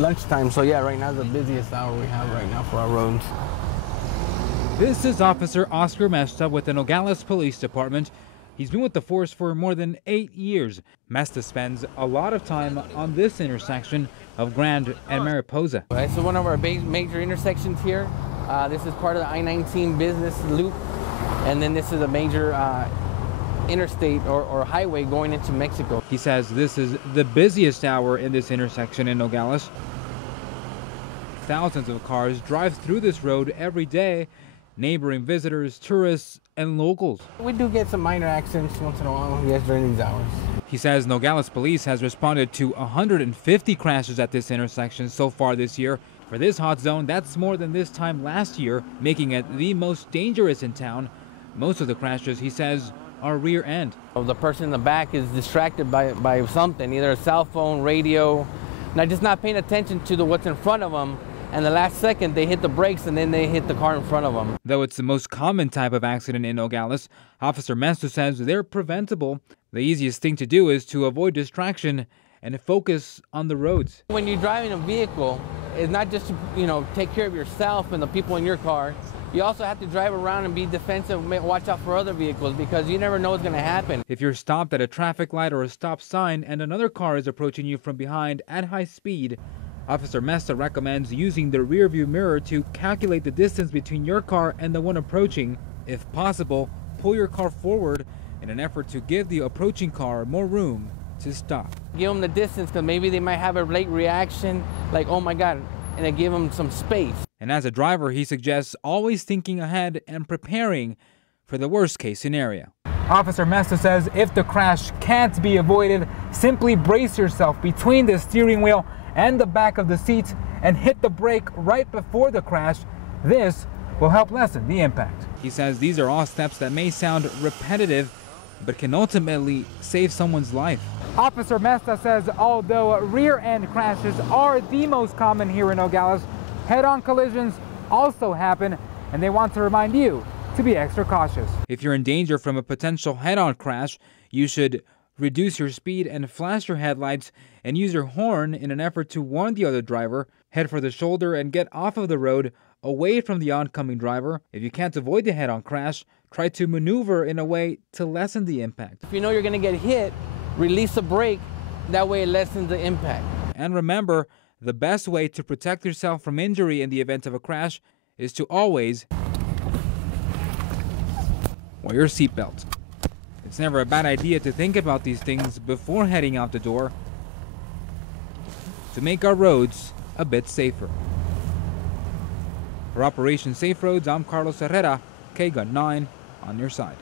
lunchtime, so yeah, right now is the busiest hour we have right now for our roads. This is Officer Oscar Mesta with the Nogales Police Department. He's been with the force for more than 8 years. Mesta spends a lot of time on this intersection of Grand and Mariposa. This is one of our major intersections here. This is part of the I-19 business loop, and then this is a major interstate or highway going into Mexico. He says this is the busiest hour in this intersection in Nogales. Thousands of cars drive through this road every day, neighboring visitors, tourists, and locals. We do get some minor accidents once in a while, yes, during these hours. He says Nogales Police has responded to 150 crashes at this intersection so far this year. For this hot zone, that's more than this time last year, making it the most dangerous in town. Most of the crashes, he says, are rear end. The person in the back is distracted by something, either a cell phone, radio, just not paying attention to what's in front of them. And the last second, they hit the brakes and then they hit the car in front of them. Though it's the most common type of accident in Nogales, Officer Mesta says they're preventable. The easiest thing to do is to avoid distraction and focus on the roads. When you're driving a vehicle, it's not just to, take care of yourself and the people in your car. You also have to drive around and be defensive, watch out for other vehicles, because you never know what's going to happen. If you're stopped at a traffic light or a stop sign and another car is approaching you from behind at high speed, Officer Mesta recommends using the rear view mirror to calculate the distance between your car and the one approaching. If possible, pull your car forward in an effort to give the approaching car more room to stop. Give them the distance, because maybe they might have a late reaction, like, oh my God, and then give them some space. And as a driver, he suggests always thinking ahead and preparing for the worst case scenario. Officer Mesta says if the crash can't be avoided, simply brace yourself between the steering wheel and the back of the seat and hit the brake right before the crash. This will help lessen the impact. He says these are all steps that may sound repetitive, but can ultimately save someone's life. Officer Mesta says although rear-end crashes are the most common here in Nogales, head-on collisions also happen, and they want to remind you to be extra cautious. If you're in danger from a potential head-on crash, you should reduce your speed and flash your headlights and use your horn in an effort to warn the other driver. Head for the shoulder and get off of the road away from the oncoming driver. If you can't avoid the head-on crash, try to maneuver in a way to lessen the impact. If you know you're going to get hit, release a brake. That way it lessens the impact. And remember, the best way to protect yourself from injury in the event of a crash is to always wear your seatbelt. It's never a bad idea to think about these things before heading out the door to make our roads a bit safer. For Operation Safe Roads, I'm Carlos Herrera, KGUN 9 on your side.